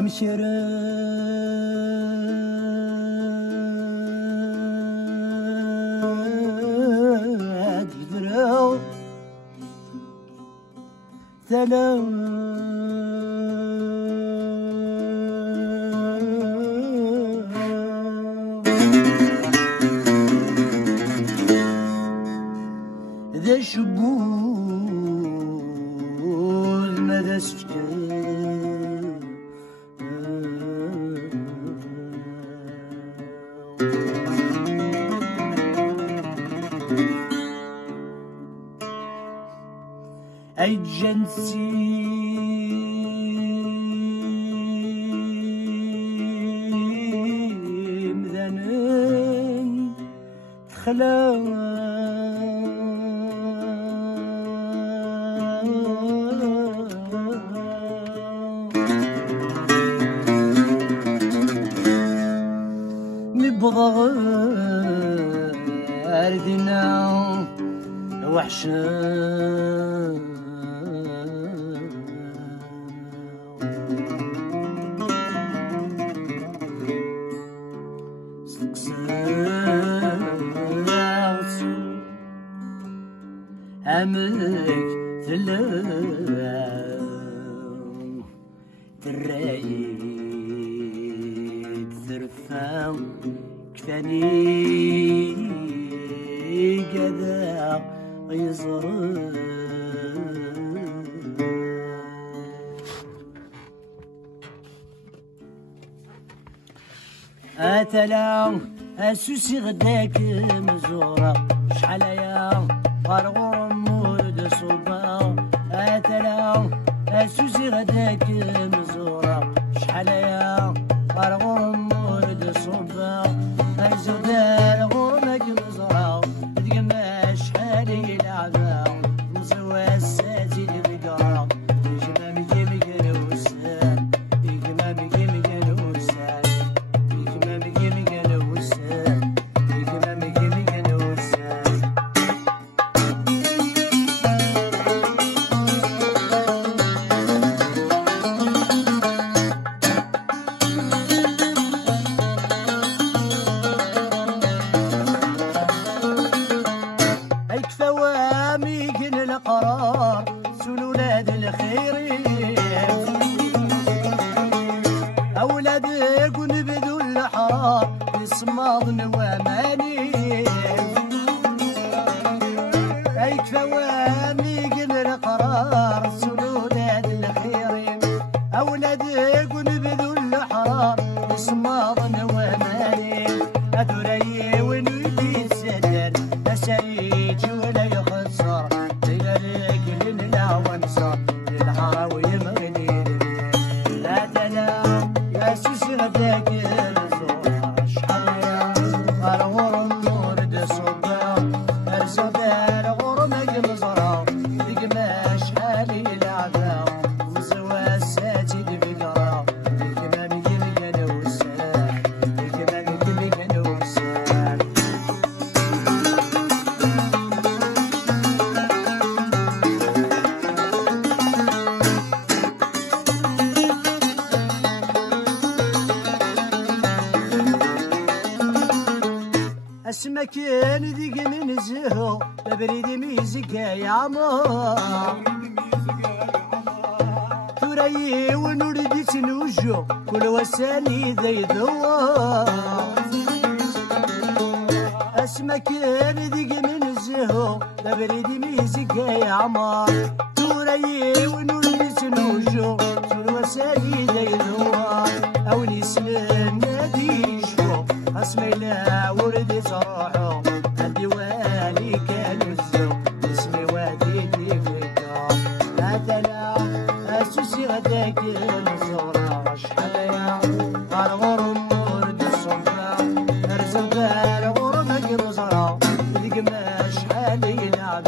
مشرد درو سلام ذا شبول ماذا سفكر أي جنسي مذنن تخلى مبغى أردنا وحشة أمك تلو ترايد ثرفا كفاني كذا يزرق أتلا أسوسي غداك مزورة شحال يا غرغور مولد صوبا أتلا أسوسي غداك مزورة شحال يا غرغور مولد صوبا أيزودار غورمك مزورة تقما شحال يلعبا مزوى الساتي البقرة يجمع مجيب قلوسان يجمع مجيب قلوسان القرار سلولاد الخيرين أولادك ونبذوا الحرار بصماد واماني أي كفوامي قل القرار سلولاد الخيرين أولادك ونبذوا الحرار بصماد واماني أدري ونبي السدر أسريج ولا يخسر للحراوي مغني لا تنام يا سوسي غداك الزور شحال يا غرغور النور دصوبا ارزبال غرمك مزرا دقما شحال يلعبا وزوا الساتي دفقرا دقما مقلق نوسان دقما مقلق نوسان اسمكين ذيك من زهو تبريد ميزك يا عمار ثري ونريد سنوجو كل وساني ذي ذوار اسمكين ذيك من زهو تبريد ميزك يا عمار ثري ونريد سنوجو كل وساني ذي ذوار او نسلم نادي شو اسمي لا ورد صراحه الديواني كان الزو اسمي وادي فيكا هاتلا اسوسي غداك الزورة شحال يا غرغر النور دي الصفا ارزقها